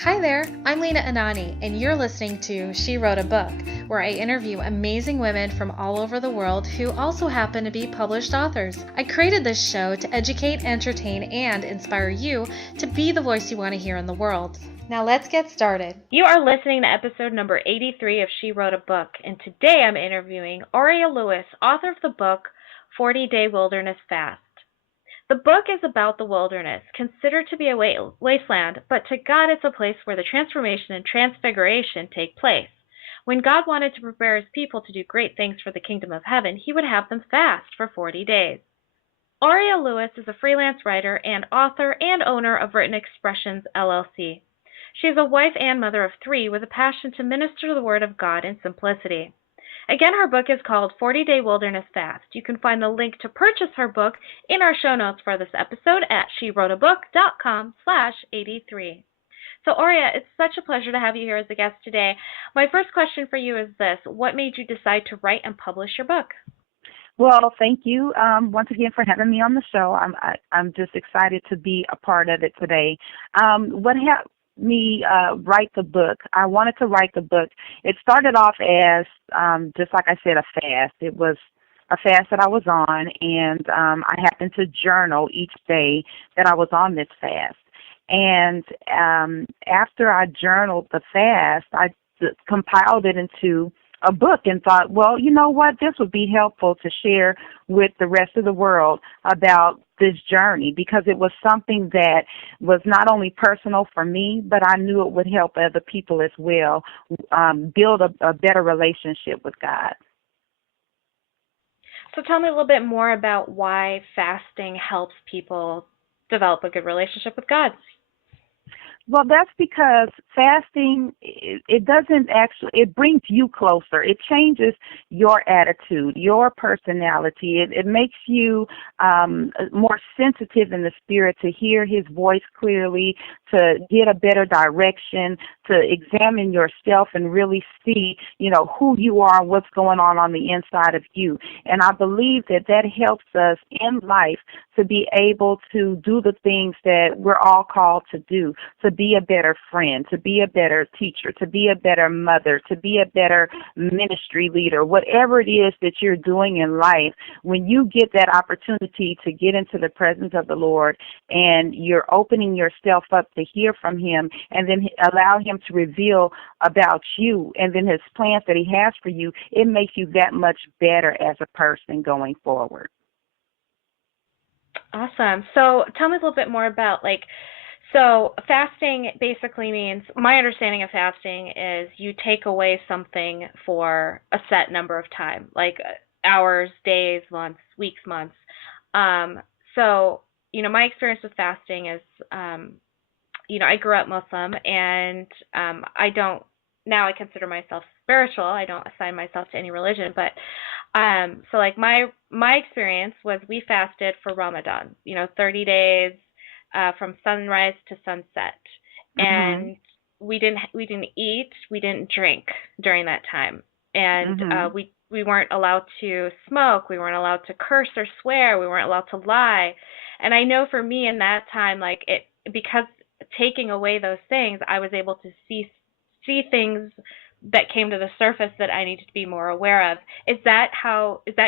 Hi there, I'm Lena Anani, and you're listening to She Wrote a Book, where I interview amazing women from all over the world who also happen to be published authors. I created this show to educate, entertain, and inspire you to be the voice you want to hear in the world. Now let's get started. You are listening to episode number 83 of She Wrote a Book, and today I'm interviewing Aurea Lewis, author of the book 40-Day Wilderness Fast. The book is about the wilderness, considered to be a wasteland, but to God it's a place where the transformation and transfiguration take place. When God wanted to prepare his people to do great things for the kingdom of heaven, he would have them fast for 40 days. Aurea Lewis is a freelance writer and author and owner of Written Xpressions LLC. She is a wife and mother of 3 with a passion to minister the word of God in simplicity. Again, her book is called 40-Day Wilderness Fast. You can find the link to purchase her book in our show notes for this episode at SheWroteABook.com/83. So, Aurea, it's such a pleasure to have you here as a guest today. My first question for you is this: what made you decide to write and publish your book? Well, thank you once again for having me on the show. I'm just excited to be a part of it today. What helped me write the book? I wanted to write the book. It started off as just like I said, a fast. It was a fast that I was on, and I happened to journal each day that I was on this fast. And after I journaled the fast, I compiled it into a book and thought, well, you know what, this would be helpful to share with the rest of the world about this journey, because it was something that was not only personal for me, but I knew it would help other people as well build a better relationship with God. So tell me a little bit more about why fasting helps people develop a good relationship with God. Well, that's because fasting, it doesn't actually, it brings you closer. It changes your attitude, your personality. It makes you more sensitive in the spirit to hear his voice clearly, to get a better direction, to examine yourself and really see, who you are, what's going on the inside of you. And I believe that helps us in life to be able to do the things that we're all called to do, to be a better friend, to be a better teacher, to be a better mother, to be a better ministry leader, whatever it is that you're doing in life. When you get that opportunity to get into the presence of the Lord and you're opening yourself up to hear from him, and then allow him to reveal about you and then his plans that he has for you, it makes you that much better as a person going forward. Awesome. So tell me a little bit more about so fasting basically means, my understanding of fasting is you take away something for a set number of time, like hours, days, months, weeks, months. So, my experience with fasting is, I grew up Muslim, and now I consider myself spiritual. I don't assign myself to any religion, but so my experience was we fasted for Ramadan, 30 days from sunrise to sunset, and we didn't eat, we didn't drink during that time, and we weren't allowed to smoke, we weren't allowed to curse or swear, we weren't allowed to lie. And I know for me in that time, because taking away those things, I was able to see things that came to the surface that I needed to be more aware of. Is that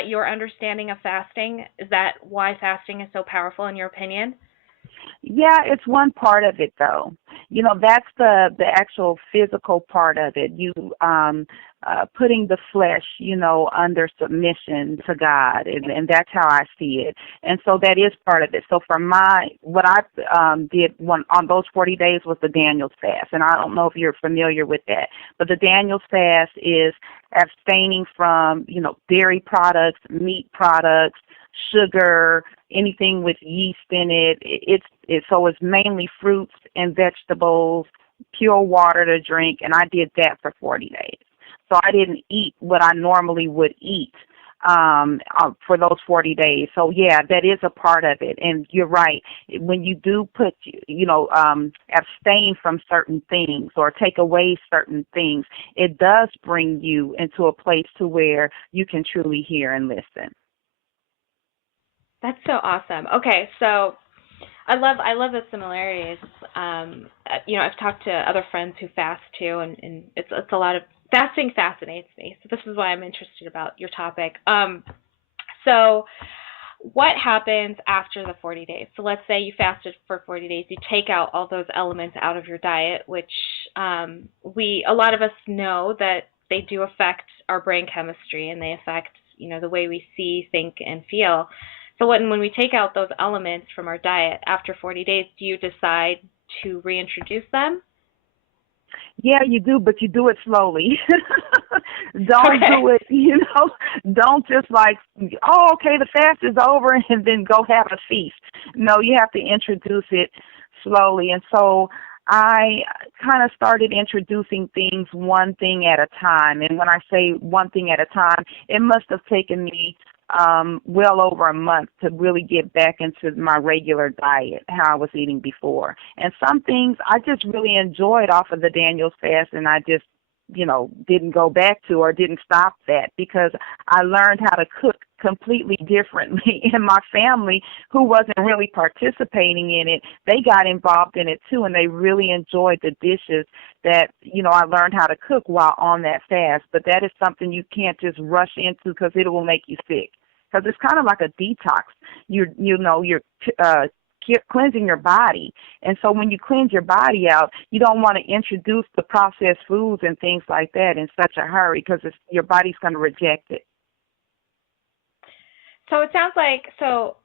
your understanding of fasting? Is that why fasting is so powerful in your opinion? Yeah, it's one part of it, though. That's the actual physical part of it. You putting the flesh, under submission to God, and that's how I see it. And so that is part of it. So for what I did on those 40 days was the Daniel's fast, and I don't know if you're familiar with that, but the Daniel's fast is abstaining from, dairy products, meat products, sugar, anything with yeast in it. So it's mainly fruits and vegetables, pure water to drink, and I did that for 40 days. So I didn't eat what I normally would eat for those 40 days. So yeah, that is a part of it. And you're right. When you do put, abstain from certain things or take away certain things, it does bring you into a place to where you can truly hear and listen. That's so awesome. Okay, so I love the similarities. I've talked to other friends who fast too, and it's a lot of fasting fascinates me. So this is why I'm interested about your topic. So what happens after the 40 days? So let's say you fasted for 40 days, you take out all those elements out of your diet, which a lot of us know that they do affect our brain chemistry and they affect, the way we see, think, and feel. So when we take out those elements from our diet after 40 days, do you decide to reintroduce them? Yeah, you do, but you do it slowly. Don't Okay. do it, don't just like, oh, okay, the fast is over and then go have a feast. No, you have to introduce it slowly. And so I kind of started introducing things one thing at a time. And when I say one thing at a time, it must have taken me well over a month to really get back into my regular diet, how I was eating before. And some things I just really enjoyed off of the Daniel's fast, and I just, didn't go back to or didn't stop that because I learned how to cook completely differently. And my family, who wasn't really participating in it, they got involved in it too, and they really enjoyed the dishes that, I learned how to cook while on that fast. But that is something you can't just rush into because it will make you sick. Because it's kind of like a detox. You're cleansing your body. And so when you cleanse your body out, you don't want to introduce the processed foods and things like that in such a hurry because your body's going to reject it. So it sounds like so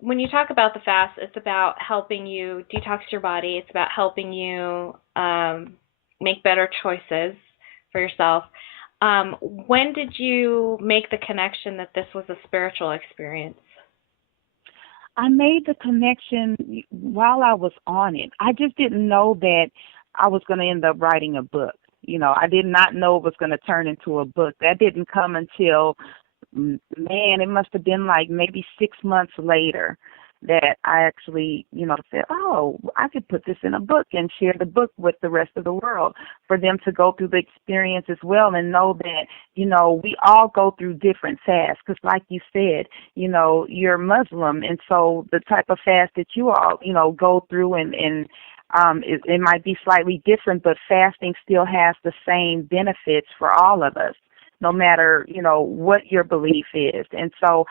when you talk about the fast, it's about helping you detox your body. It's about helping you make better choices for yourself. When did you make the connection that this was a spiritual experience? I made the connection while I was on it. I just didn't know that I was going to end up writing a book. I did not know it was going to turn into a book. That didn't come until, man, it must have been like maybe 6 months later that I actually, said, oh, I could put this in a book and share the book with the rest of the world for them to go through the experience as well and know that, we all go through different fasts because like you said, you're Muslim. And so the type of fast that you all, go through and it might be slightly different, but fasting still has the same benefits for all of us, no matter, what your belief is. And so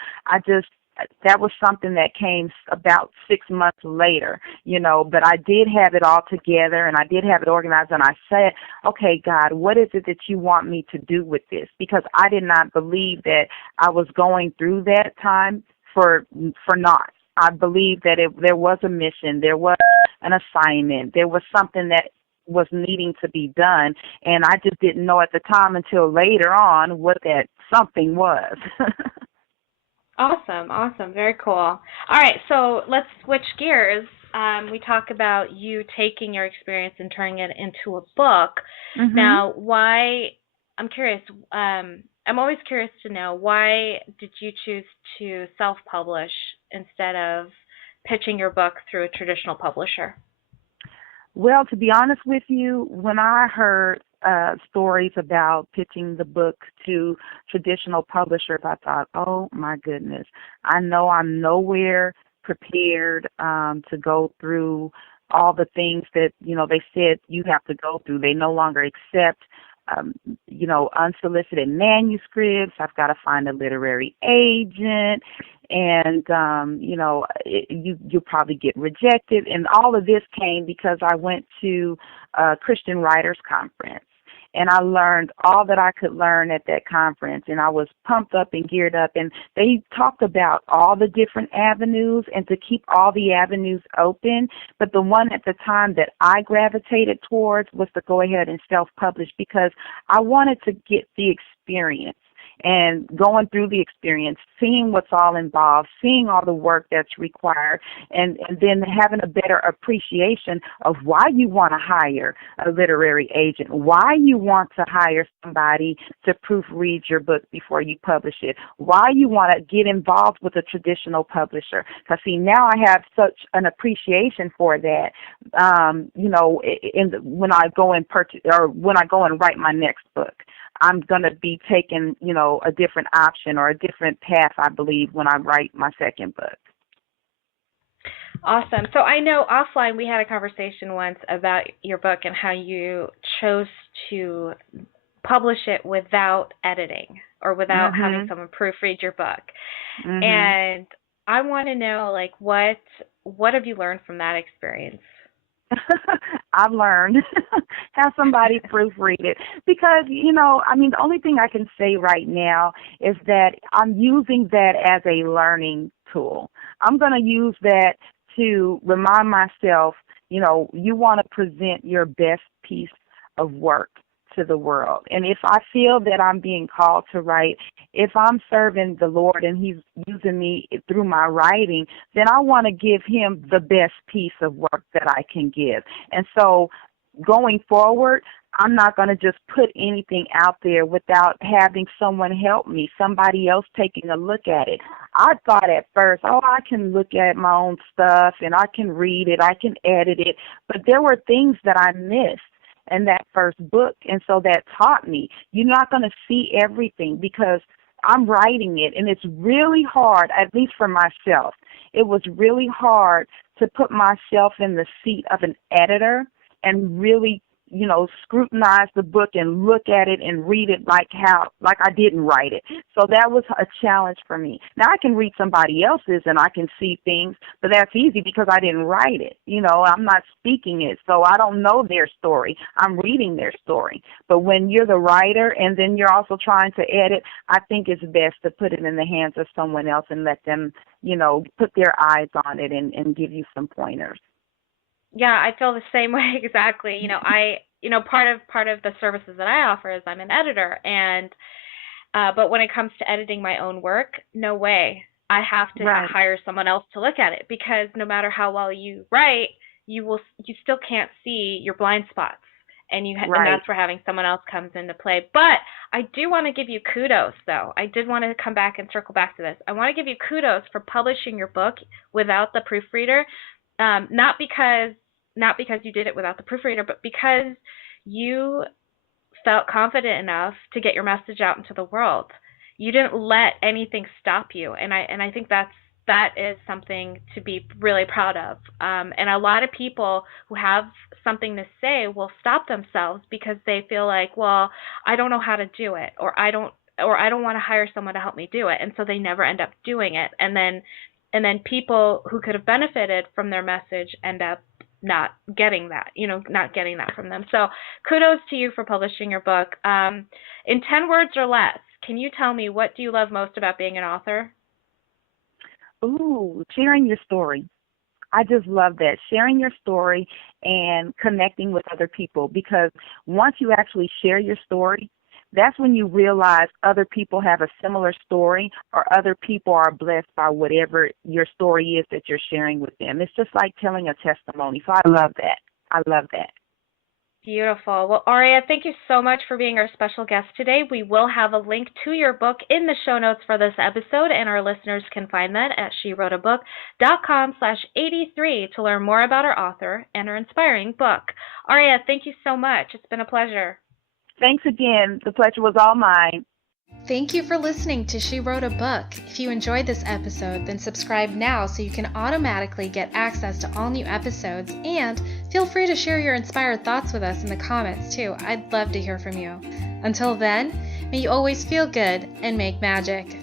that was something that came about 6 months later, but I did have it all together and I did have it organized, and I said, okay, God, what is it that you want me to do with this? Because I did not believe that I was going through that time for naught. I believed that there was a mission, there was an assignment, there was something that was needing to be done, and I just didn't know at the time until later on what that something was. Awesome, very cool. All right, so let's switch gears. We talk about you taking your experience and turning it into a book. Mhm. Now, why? I'm curious. I'm always curious to know why did you choose to self-publish instead of pitching your book through a traditional publisher? Well, to be honest with you, when I heard stories about pitching the book to traditional publishers, I thought, oh my goodness, I know I'm nowhere prepared to go through all the things that, they said you have to go through. They no longer accept unsolicited manuscripts. I've got to find a literary agent, and you'll probably get rejected. And all of this came because I went to a Christian Writers Conference. And I learned all that I could learn at that conference, and I was pumped up and geared up. And they talked about all the different avenues and to keep all the avenues open. But the one at the time that I gravitated towards was to go ahead and self-publish because I wanted to get the experience. And going through the experience, seeing what's all involved, seeing all the work that's required, and then having a better appreciation of why you want to hire a literary agent, why you want to hire somebody to proofread your book before you publish it, why you want to get involved with a traditional publisher. Because, see, now I have such an appreciation for that, when I go and purchase or when I go and write my next book. I'm going to be taking, a different option or a different path, I believe, when I write my second book. Awesome. So I know offline we had a conversation once about your book and how you chose to publish it without editing or without having Mhm. someone proofread your book. Mhm. And I want to know, like, what have you learned from that experience? I've learned have somebody proofread it because I mean the only thing I can say right now is that I'm using that as a learning tool. I'm going to use that to remind myself, you want to present your best piece of work to the world. And if I feel that I'm being called to write, if I'm serving the Lord and he's using me through my writing, then I want to give him the best piece of work that I can give. And so going forward, I'm not going to just put anything out there without having someone help me, somebody else taking a look at it. I thought at first, I can look at my own stuff and I can read it, I can edit it, but there were things that I missed in that first book, and so that taught me you're not going to see everything because I'm writing it, and it's really hard, at least for myself. It was really hard to put myself in the seat of an editor and really, scrutinize the book and look at it and read it like I didn't write it. So that was a challenge for me. Now I can read somebody else's and I can see things, but that's easy because I didn't write it. I'm not speaking it, so I don't know their story. I'm reading their story. But when you're the writer and then you're also trying to edit, I think it's best to put it in the hands of someone else and let them, put their eyes on it and give you some pointers. Yeah, I feel the same way exactly. Part of the services that I offer is I'm an editor, and but when it comes to editing my own work, no way. I have to Right, hire someone else to look at it because no matter how well you write, you still can't see your blind spots, and right. that's where having someone else comes into play. But I do want to give you kudos, though. I did want to come back and circle back to this. I want to give you kudos for publishing your book without the proofreader, not because you did it without the proofreader, but because you felt confident enough to get your message out into the world. You didn't let anything stop you, and I think that is something to be really proud of. And a lot of people who have something to say will stop themselves because they feel like, well, I don't know how to do it, or I don't want to hire someone to help me do it, and so they never end up doing it. And then people who could have benefited from their message end up not getting that from them. So kudos to you for publishing your book. In 10 words or less, can you tell me what do you love most about being an author? Ooh, sharing your story. I just love that, sharing your story and connecting with other people, because once you actually share your story, that's when you realize other people have a similar story or other people are blessed by whatever your story is that you're sharing with them. It's just like telling a testimony. So I love that. I love that. Beautiful. Well, Aurea, thank you so much for being our special guest today. We will have a link to your book in the show notes for this episode, and our listeners can find that at SheWroteABook.com/83 to learn more about our author and her inspiring book. Aurea, thank you so much. It's been a pleasure. Thanks again. The pleasure was all mine. Thank you for listening to She Wrote a Book. If you enjoyed this episode, then subscribe now so you can automatically get access to all new episodes, and feel free to share your inspired thoughts with us in the comments too. I'd love to hear from you. Until then, may you always feel good and make magic.